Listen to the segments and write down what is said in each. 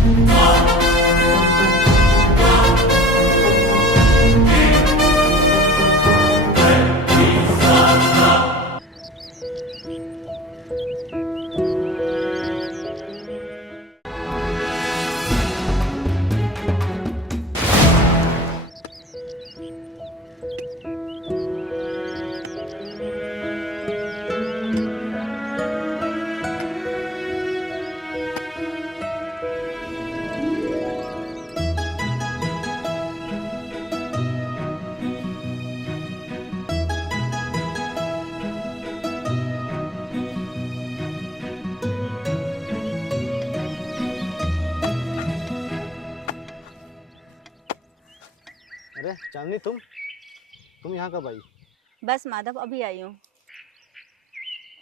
अरे चांदनी, तुम यहाँ कब आई? बस माधव, अभी आई हूँ।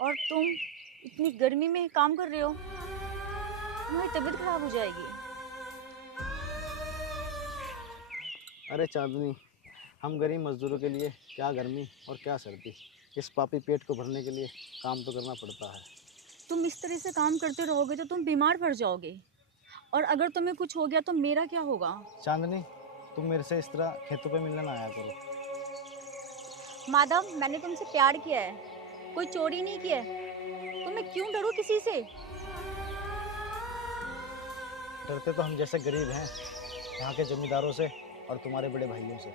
और तुम इतनी गर्मी में काम कर रहे हो, तुम्हारी तबीयत खराब हो जाएगी। अरे चांदनी, हम गरीब मजदूरों के लिए क्या गर्मी और क्या सर्दी, इस पापी पेट को भरने के लिए काम तो करना पड़ता है। तुम इस तरह से काम करते रहोगे तो तुम बीमार पड़ जाओगे, और अगर तुम्हें कुछ हो गया तो मेरा क्या होगा? चांदनी, तुम मेरे से इस तरह खेतों पे मिलने ना आया करो। माधव, मैंने तुमसे प्यार किया है, कोई चोरी नहीं किया है, तो मैं क्यों डरूं किसी से? डरते तो हम जैसे गरीब हैं, यहाँ के जमींदारों से और तुम्हारे बड़े भाइयों से।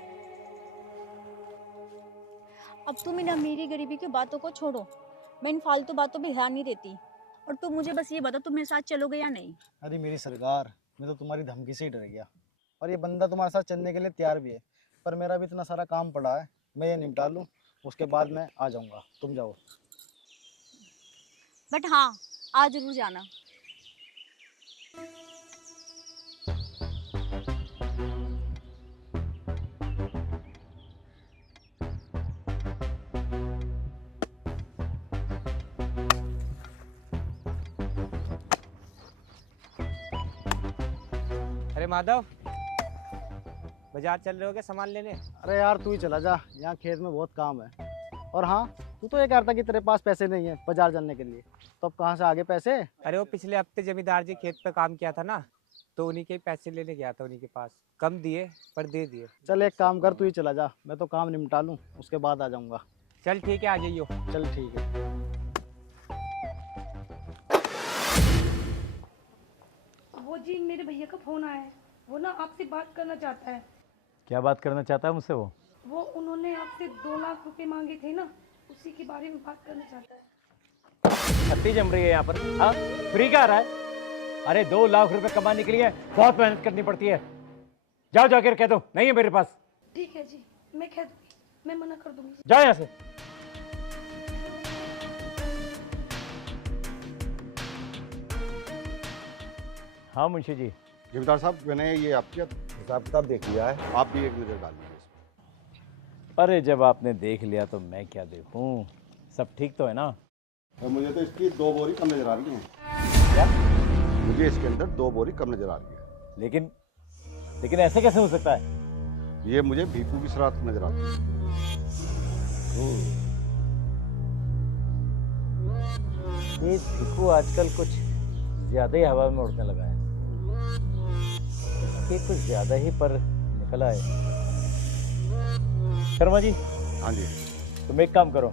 अब तुम इन अमीरी गरीबी की बातों को छोड़ो, मैं इन फालतू बातों पे ध्यान नहीं देती। और तुम मुझे बस ये बताओ, तुम मेरे साथ चलोगे या नहीं? अरे मेरी सरकार, मैं तो तुम्हारी धमकी से ही डर गया। और ये बंदा तुम्हारे साथ चलने के लिए तैयार भी है, पर मेरा भी इतना सारा काम पड़ा है, मैं ये निपटा लूँ, उसके बाद मैं आ जाऊँगा, तुम जाओ। बट हाँ, आज जरूर जाना। अरे माधव, बाजार चल रहे हो क्या सामान लेने? अरे यार तू ही चला जा, यहाँ खेत में बहुत काम है। और हाँ, तू तो ये कह रहा था कि तेरे पास पैसे नहीं है बाजार जाने के लिए, तो अब कहाँ से आगे पैसे? अरे वो पिछले हफ्ते जमींदार जी खेत पे काम किया था ना, तो उन्हीं के पैसे लेने गया था, उन्हीं के पास कम दिए पर दे दिए। चल एक काम कर, तू ही चला जा, मैं तो काम निपटा लूँ, उसके बाद आ जाऊँगा। चल ठीक है, आ जाइयो। चल ठीक है। वो जी मेरे भैया का फोन आया है, वो ना आपसे बात करना चाहता है। क्या बात करना चाहता है मुझसे वो उन्होंने आपसे 2 लाख रुपए मांगे थे ना, उसी के बारे में बात करना चाहता है। छत्ती जम रही है यहाँ पर? हाँ, फ्री का आ रहा है? अरे 2 लाख रुपए कमाने के लिए बहुत मेहनत करनी पड़ती है। जाओ जाकर कह दो नहीं है मेरे पास। ठीक है जी, मैं कह दूंगी, मैं मना कर दूंगी। जाओ यहाँ से। हाँ मुंशी जी। जमींदार साहब, मैंने ये आपके हिसाब किताब देख लिया है, आप भी एक नज़र डाल लीजिए इसमें। अरे जब आपने देख लिया तो मैं क्या देखूं, सब ठीक तो है ना? मुझे तो इसकी 2 बोरी कम नज़र आ रही हैं। क्या? मुझे इसके अंदर 2 बोरी कम नज़र आ रही है। लेकिन ऐसे कैसे हो सकता है? ये मुझे भीखू की शरारत नज़र आती है। ये भीखू आजकल कुछ ज्यादा ही हवा में उड़ने लगा है। ये कुछ ज्यादा ही पर निकला है। शर्मा जी। हाँ जी। तुम एक काम करो,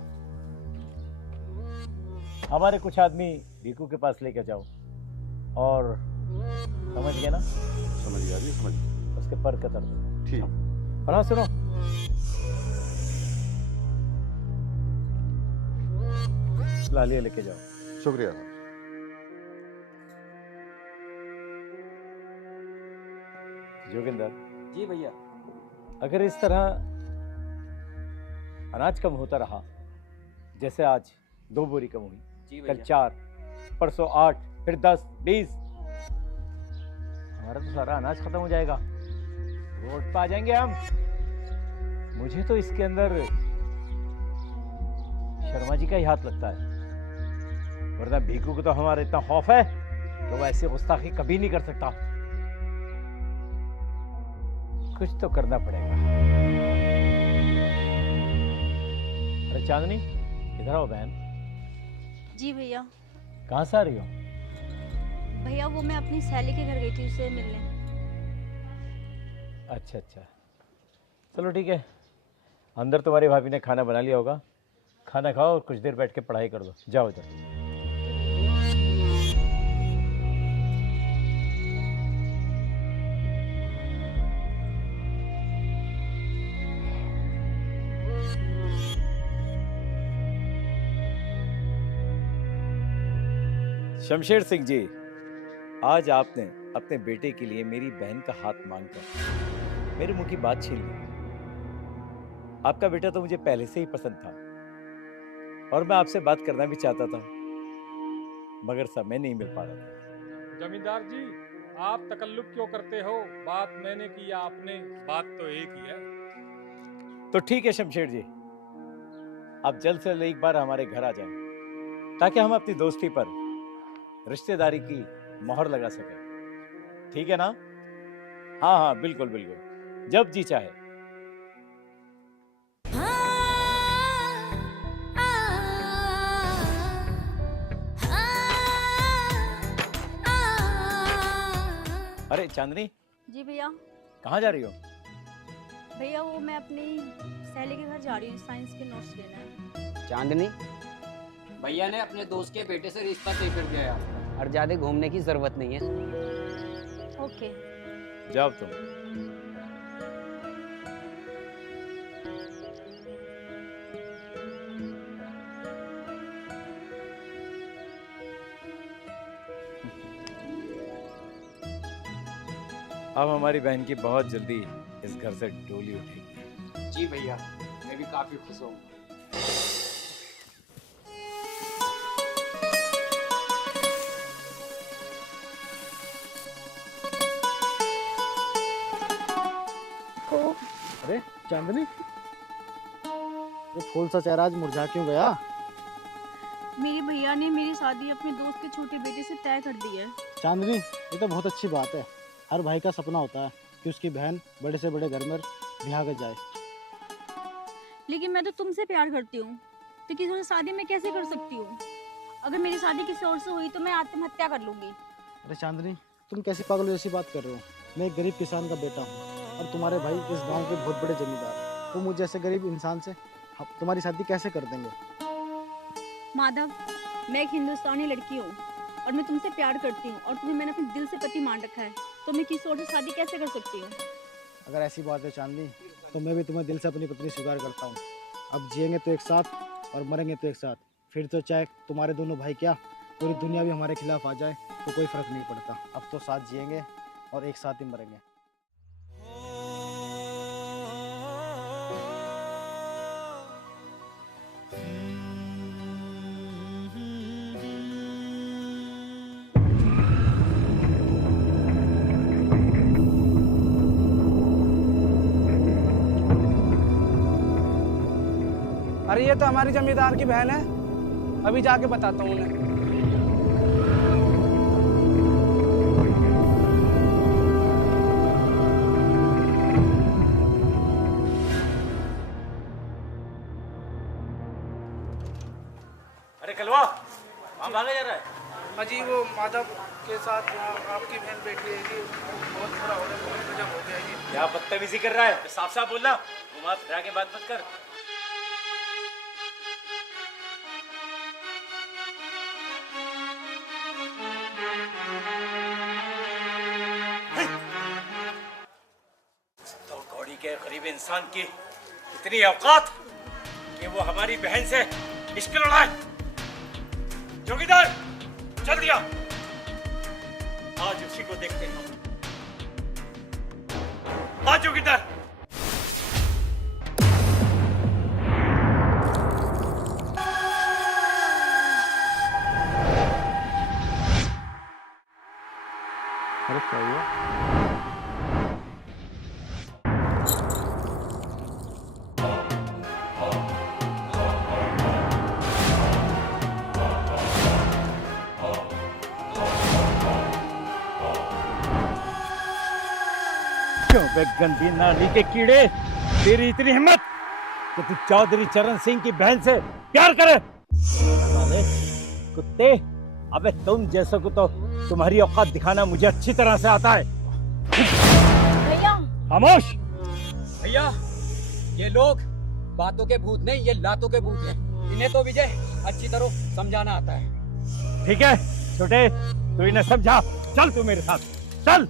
हमारे कुछ आदमी भीखू के पास लेकर जाओ, और समझ गए ना? समझ गया जी, समझ गया। उसके पर कतर दो। ठीक। और हाँ सुनो, लालिया लेके जाओ। शुक्रिया साहब। जोगिंदर जी भैया। अगर इस तरह अनाज कम होता रहा, जैसे आज 2 बोरी कम हुई, कल 4, परसों 8, फिर 10, 20, हमारा तो सारा अनाज खत्म हो जाएगा, रोड पे आ जाएंगे हम। मुझे तो इसके अंदर शर्मा जी का ही हाथ लगता है, वरना भीखू को तो हमारा इतना खौफ है कि वो ऐसी गुस्ताखी कभी नहीं कर सकता। कुछ तो करना पड़ेगा। अरे चांदनी, इधर आओ बहन। जी भैया। कहाँ से आ रही हो? भैया वो मैं अपनी सहेली के घर गई थी उससे मिलने। अच्छा अच्छा, चलो ठीक है। अंदर तुम्हारी भाभी ने खाना बना लिया होगा, खाना खाओ और कुछ देर बैठ के पढ़ाई कर दो। जाओ इधर। शमशेर सिंह जी, आज आपने अपने बेटे के लिए मेरी बहन का हाथ मांगकर मेरे मुंह की बात छीन ली। आपका बेटा तो मुझे पहले से ही पसंद था और मैं आपसे बात करना भी चाहता था, मगर समय नहीं मिल पा रहा था। जमींदार जी, आप तकल्लुफ क्यों करते हो? बात मैंने की या आपने, बात तो एक ही है। तो ठीक है शमशेर जी, आप जल्द से जल्द एक बार हमारे घर आ जाएं ताकि हम अपनी दोस्ती पर रिश्तेदारी की मोहर लगा सकें। ठीक है ना? हाँ हाँ, बिल्कुल बिल्कुल, जब जी चाहे। अरे चांदनी, जी भैया। कहाँ जा रही हो? भैया वो मैं अपनी सहेली के घर जा रही हूँ, साइंस के नोट्स लेना है। चांदनी, भैया ने अपने दोस्त के बेटे से रिश्ता तय कर दिया है और ज्यादा घूमने की जरूरत नहीं है। ओके। जाओ तुम। अब हमारी बहन की बहुत जल्दी इस घर से डोली उठेगी। जी भैया, मैं भी काफी खुश हूँ। अरे चांदनी, ये फूल सा चेहरा आज मुरझा क्यों गया? मेरे भैया ने मेरी शादी अपने दोस्त के छोटे बेटे से तय कर दी है। चांदनी, ये तो बहुत अच्छी बात है। हर भाई का सपना होता है कि उसकी बहन बड़े से बड़े घर में ब्याह कर जाए। लेकिन मैं तो तुमसे प्यार करती हूँ, तो किसी और से शादी मैं कैसे कर सकती हूँ? अगर मेरी शादी किसी और से हुई तो मैं आत्महत्या कर लूंगी। अरे चांदनी, तुम कैसी पागल जैसी बात कर रहे हो? मैं एक गरीब किसान का बेटा हूँ और तुम्हारे भाई इस गांव के बहुत बड़े जमींदार हैं। तो मुझे जैसे गरीब इंसान से तुम्हारी शादी कैसे कर देंगे? माधव, मैं एक हिंदुस्तानी लड़की हूँ और मैं तुमसे प्यार करती हूँ और तुम्हें मैंने अपने दिल से पति मान रखा है, तो मैं किसी और से शादी कैसे कर सकती हूँ? अगर ऐसी बात है चांदनी, तो मैं भी तुम्हें दिल से अपनी पत्नी स्वीकार करता हूँ। अब जिएंगे तो एक साथ और मरेंगे तो एक साथ। फिर तो चाहे तुम्हारे दोनों भाई क्या, पूरी दुनिया भी हमारे खिलाफ आ जाए तो कोई फर्क नहीं पड़ता। अब तो साथ जिएंगे और एक साथ ही मरेंगे। अरे ये तो हमारी जमींदार की बहन है, अभी जाके बताता हूँ उन्हें। अरे कलवा, वहाँ भागा जा रहा है? हाँ जी, वो माधव के साथ आपकी बहन बैठी है जी, बहुत बुरा हो रहा है, बहुत गजब हो गया जी। क्या बदतमीजी कर रहा है? साफ साफ बोलना, घुमा फिरा के बात मत कर। तो घोड़ी के गरीब इंसान की इतनी औकात कि वो हमारी बहन से इश्क लड़ाए। जोगीदार, चल दिया, आज उसी को देखते हैं। आज जोगीदार। अरे क्या हुआ? क्यों बे गंदी नाली के कीड़े, तेरी इतनी हिम्मत कि तू चौधरी चरण सिंह की बहन से प्यार करे? साले कुत्ते, अबे तुम जैसों को तो तुम्हारी औकात दिखाना मुझे अच्छी तरह से आता है। भैया खामोश। भैया ये लोग बातों के भूत नहीं, ये लातों के भूत हैं। इन्हें तो विजय अच्छी तरह समझाना आता है। ठीक है छोटे, तू इन्हें समझा। चल तू मेरे साथ, चल।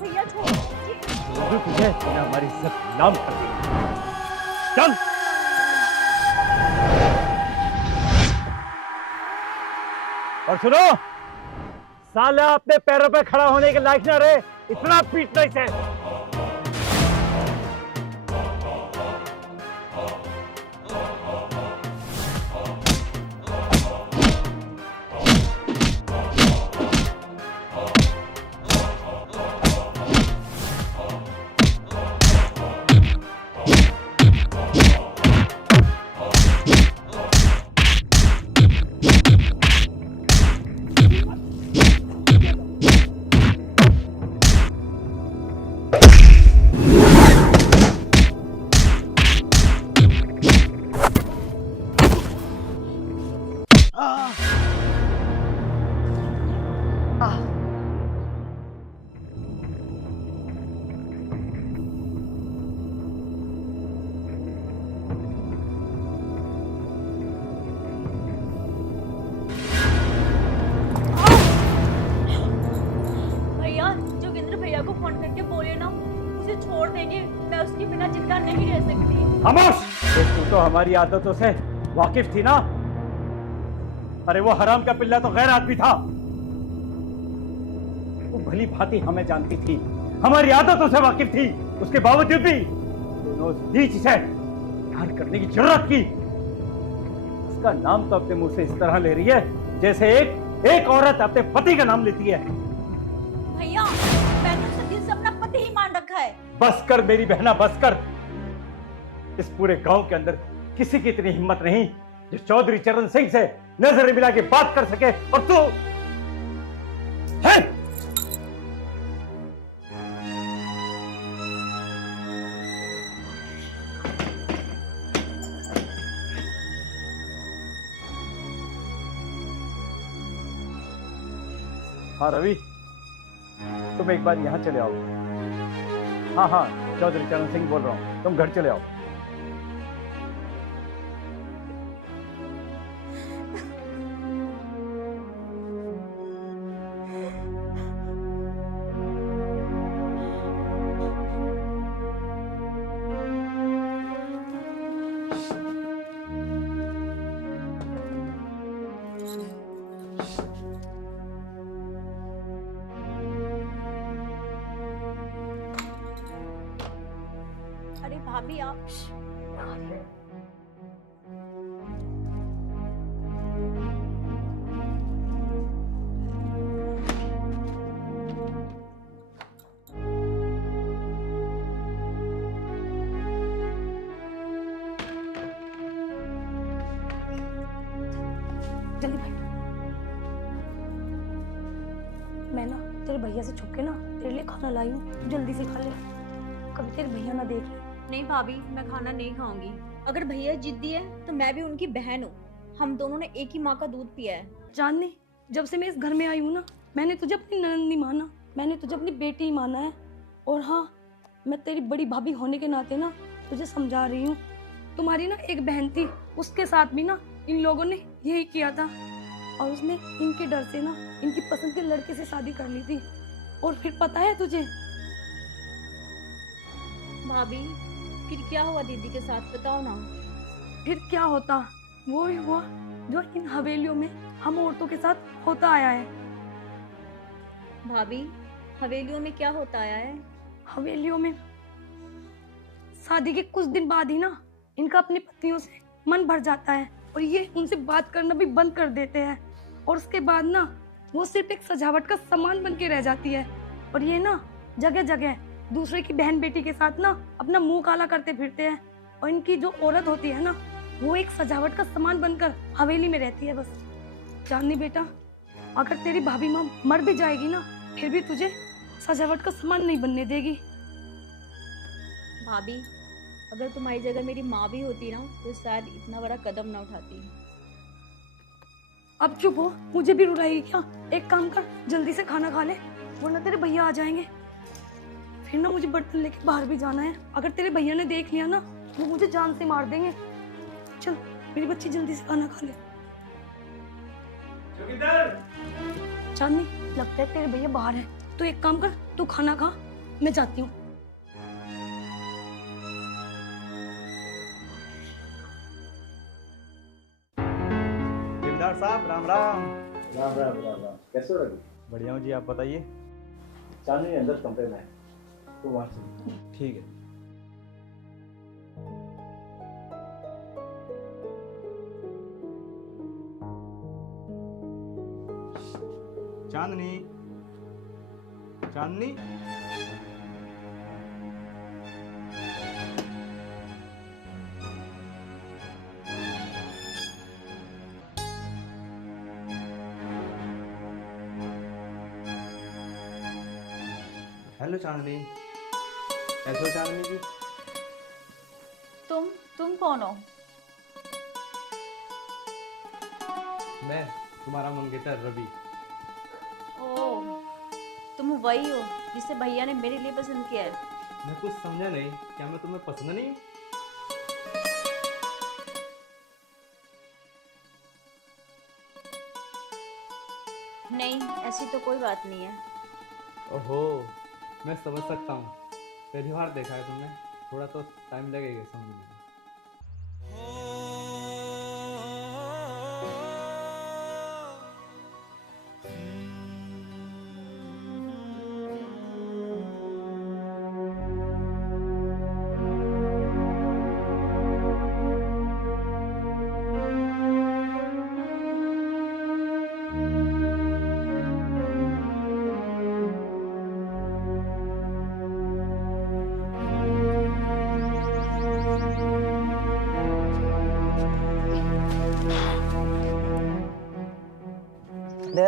भैया छोड़ तुझे हमारी इज्जत नीलाम कर दी। चल। और सुनो, साला अपने पैरों पे खड़ा होने के लायक ना रहे, इतना पीटना इसे। भैया जोगिंद्र भैया को फोन करके बोले ना, उसे छोड़ देंगे, मैं उसके बिना जिंदा नहीं रह सकती। खामोश। तू तो हमारी आदतों से वाकिफ थी ना। अरे वो हराम का पिल्ला तो गैर आदमी था। वो भली भांति हमें जानती थी, हमारी आदतों से वाकिफ थी, उसके बावजूद भी दोनों नीच से प्यार करने की जरूरत की। उसका नाम तो अपने मुंह से इस तरह ले रही है जैसे एक औरत अपने पति का नाम लेती है। भैया मैंने उसे दिल से अपना पति ही मान रखा है। बस कर मेरी बहना, बस कर। इस पूरे गांव के अंदर किसी की इतनी हिम्मत नहीं जो चौधरी चरण सिंह से नजर मिला के बात कर सके, और तू है। हाँ रवि, तुम एक बार यहां चले आओ। हाँ हाँ, चौधरी चरण सिंह बोल रहा हूं, तुम घर चले आओ। अरे भाभी आप जल्दी भाई, मैं ना तेरे भैया से छुप के ना तेरे लिए खाना लाई हूँ, जल्दी से खा ले, कभी तेरे भैया ना देख ले। नहीं भाभी, मैं खाना नहीं खाऊंगी। अगर भैया जिद्दी है तो मैं भी उनकी बहन हूँ, हम दोनों ने एक ही माँ का दूध पिया है। जाननी, जब से मैं इस घर में आई हूँ ना, मैंने तुझे अपनी ननद नहीं माना, मैंने तुझे अपनी बेटी ही माना है। और हाँ, मैं तेरी बड़ी भाभी होने के नाते ना तुझे समझा रही हूँ। तुम्हारी ना एक बहन थी, उसके साथ भी ना इन लोगों ने यही किया था, और उसने इनके डर से ना इनकी पसंद के लड़के से शादी कर ली थी। और फिर पता है तुझे भाभी फिर क्या हुआ दीदी के साथ, बताओ ना। फिर क्या होता, वो ही हुआ जो इन हवेलियों में हम औरतों के साथ होता आया है। भाभी हवेलियों में क्या होता आया है? हवेलियों में शादी के कुछ दिन बाद ही ना इनका अपनी पत्नियों से मन भर जाता है, और ये उनसे बात करना भी बंद कर देते हैं। और उसके बाद ना वो सिर्फ एक सजावट का सामान बन के रह जाती है, और ये ना जगह जगह दूसरे की बहन बेटी के साथ ना अपना मुंह काला करते फिरते हैं। और इनकी जो औरत होती है ना, वो एक सजावट का सामान बनकर हवेली में रहती है बस। चांदनी बेटा, अगर तेरी भाभी माँ मर भी जाएगी ना, फिर भी तुझे सजावट का सामान नहीं बनने देगी। भाभी अगर तुम्हारी जगह मेरी माँ भी होती ना तो शायद इतना बड़ा कदम ना उठाती। अब चुप हो, मुझे भी रुलाएगी क्या? एक काम कर, जल्दी से खाना खा ले वरना तेरे भैया आ जाएंगे। फिर ना मुझे बर्तन लेके बाहर भी जाना है। अगर तेरे भैया ने देख लिया ना वो मुझे जान से मार देंगे। चल मेरी बच्ची जल्दी से खाना खा ले। चांदनी, लगता है तेरे भैया बाहर है, तो एक काम कर, तू खाना खा, मैं जाती हूँ। जमींदार साहब राम राम। राम राम राम राम। कैसे हो रवि? बढ़िया हूँ जी, आप बताइए। चांदनी अंदर कमरे में है, तो वहाँ से। ठीक है। चांदनी, चांदनी, हेलो चांदनी, कैसे हो चांदनी जी? तुम कौन हो? मैं तुम्हारा मंगेतर रवि। ओह, तुम वही हो जिसे भैया ने मेरे लिए पसंद किया है। मैं कुछ समझा नहीं, क्या मैं तुम्हें पसंद नहीं? नहीं, ऐसी तो कोई बात नहीं है। ओहो, मैं समझ सकता हूँ। पहली बार देखा है तुमने, थोड़ा तो टाइम लगेगा समझने में।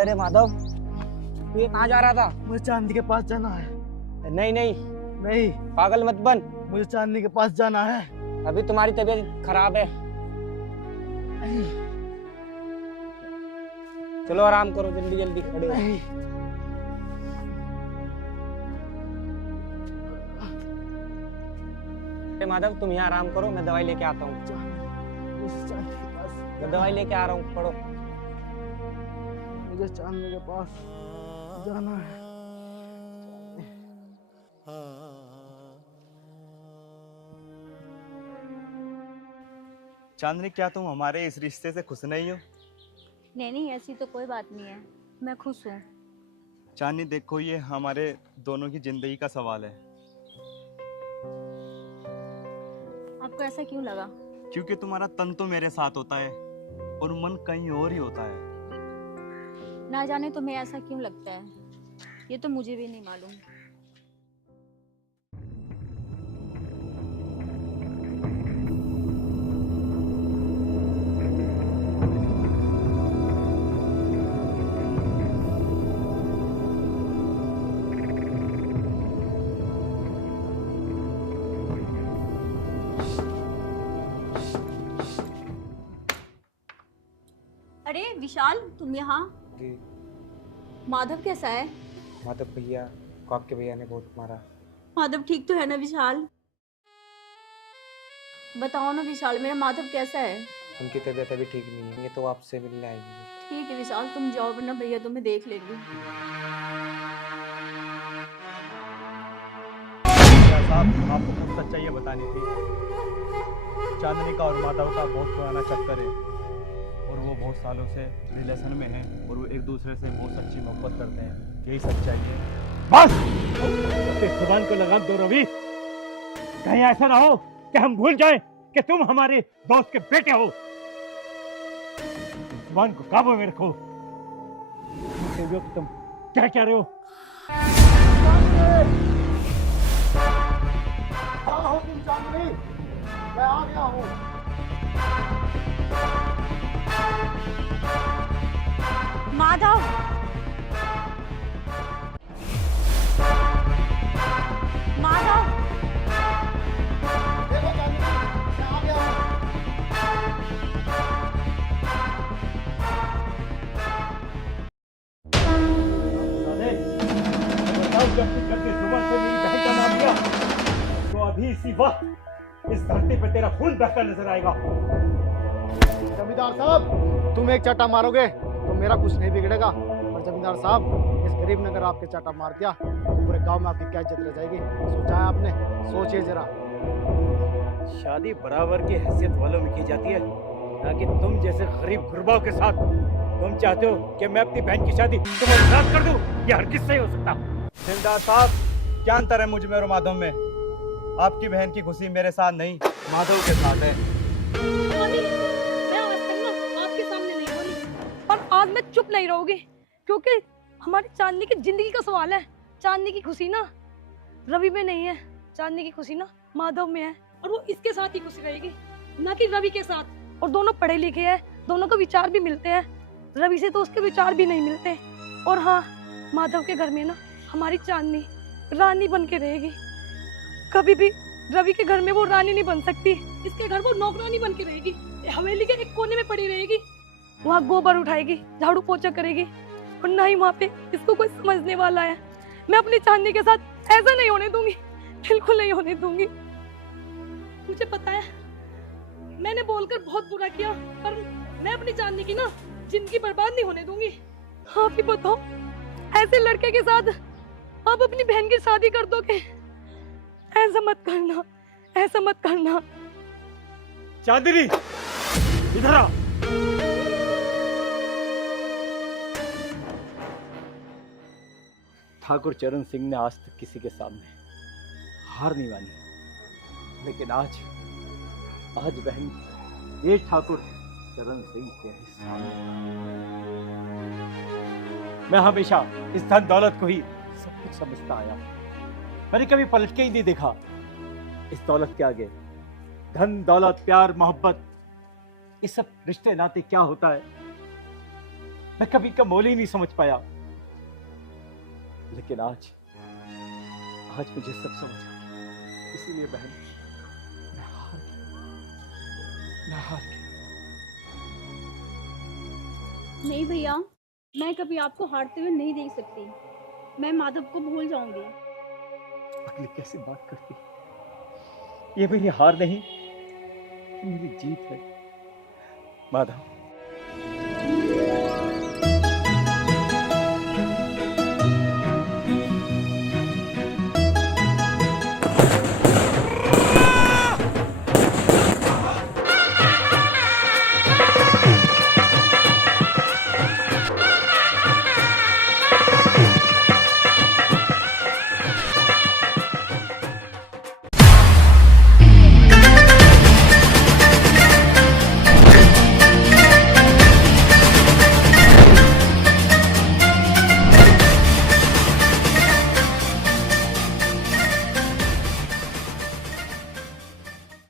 अरे माधव, तू ये कहाँ जा रहा था? मुझे चांदनी के पास जाना है। नहीं नहीं नहीं, पागल मत बन। मुझे चांदनी के पास जाना है। अभी तुम्हारी तबीयत खराब है। चलो आराम करो, जल्दी जल्दी खड़े हो। नहीं, अरे माधव, तुम यहाँ आराम करो, मैं दवाई लेके आता हूँ। मुझे चांदनी के पास, मैं दवाई लेके आ रहा हूँ, पढ़ो। मुझे चांदनी के पास जाना है। चांदनी, क्या तुम हमारे इस रिश्ते से खुश नहीं हो? नहीं, ऐसी तो कोई बात नहीं है, मैं खुश हूँ। चांदनी देखो, ये हमारे दोनों की जिंदगी का सवाल है। आपको ऐसा क्यों लगा? क्योंकि तुम्हारा तन तो मेरे साथ होता है और मन कहीं और ही होता है। ना जाने तुम्हें ऐसा क्यों लगता है, ये तो मुझे भी नहीं मालूम। अरे विशाल, तुम यहाँ? माधव कैसा है? माधव भैया को आपके भैया ने बहुत मारा। माधव ठीक तो है ना विशाल? बताओ ना विशाल, मेरा माधव कैसा है? उनकी तबीयत अभी ठीक नहीं है, ये तो आपसे मिलने आएंगे। ठीक है विशाल, तुम जाओ वरना भैया तुम्हें देख लेंगे। साहब, आपको कुछ सच्चाई बतानी थी। चांदनी का और माधव का बहुत पुराना चक्कर है और वो बहुत सालों से रिलेशन में हैं और वो एक दूसरे से बहुत सच्ची मोहब्बत करते हैं। यही सच्चाई है। बस अपनी जुबान को लगाम दो रवि। कहीं ऐसा ना हो कि हम भूल जाएं कि तुम हमारे दोस्त के बेटे हो। जुबान को काबू में रखो। तुम क्या कह रहे हो? मैं आ गया हूँ। माधव, माधव, देखो किसी वक्त इस धरती पे तेरा खून बहता नजर आएगा। जमींदार साहब, तुम एक चाटा मारोगे तो मेरा कुछ नहीं बिगड़ेगा, और जमींदार साहब इस गरीब ने अगर आपके चाटा मार दिया तो पूरे गांव में आपकी क्या इज्जत रह जाएगी। सोचा है आपने? सोचिए जरा। शादी बराबर की हैसियत वालों में की जाती है, ना कि तुम जैसे गरीब गुरबाओं के साथ। तुम चाहते हो कि मैं अपनी बहन की शादी तुम्हारे साथ कर दूं? ये हरगिज़ नहीं हो सकता। जमींदार साहब, क्या अंतर है मुझ में और माधव में? आपकी बहन की खुशी मेरे साथ नहीं, माधव के साथ है। मैं आज तक ना आपके सामने नहीं बोली, और आज मैं चुप नहीं रहूंगी, क्योंकि हमारी चांदनी की जिंदगी का सवाल है। चांदनी की खुशी ना रवि में नहीं है, चांदनी की खुशी ना माधव में है, और वो इसके साथ ही खुशी रहेगी, ना कि रवि के साथ। और दोनों पढ़े लिखे हैं, दोनों को विचार भी मिलते हैं। रवि से तो उसके विचार भी नहीं मिलते। और हाँ, माधव के घर में ना हमारी चांदनी रानी बन के रहेगी। कभी भी रवि के घर में वो रानी नहीं बन सकती, इसके घर वो नौकरानी बन के रहेगी। हवेली के एक कोने में पड़ी रहेगी, वहाँ गोबर उठाएगी, झाड़ू पोछा करेगी, और ना ही वहाँ पे इसको कोई समझने वाला है। मैं अपनी चांदनी के साथ ऐसा नहीं होने दूंगी, बिल्कुल नहीं होने दूंगी। मुझे पता है मैंने बोलकर बहुत बुरा किया, पर मैं अपनी चांदनी की ना जिंदगी बर्बाद नहीं होने दूंगी। आप ही बताओ, ऐसे लड़के के साथ आप अपनी बहन की शादी कर दोगे? ऐसा मत करना, ऐसा मत करना। चांदनी, इधर आ। ठाकुर चरण सिंह ने आज तक किसी के सामने हार नहीं मानी, लेकिन आज बहन ये ठाकुर चरण सिंह के सामने मैं हमेशा इस धन दौलत को ही सब कुछ समझता आया। मैंने कभी पलट के ही नहीं देखा इस दौलत के आगे। धन दौलत प्यार मोहब्बत ये सब रिश्ते नाते क्या होता है, मैं कभी का मोल ही नहीं समझ पाया। लेकिन आज मुझे सब समझ आ गया। इसीलिए बहन, मैं हार गया। नहीं भैया, मैं कभी आपको हारते हुए नहीं देख सकती। मैं माधव को भूल जाऊंगी। अगली कैसी बात करती, ये मेरी हार नहीं, मेरी जीत है। माधव,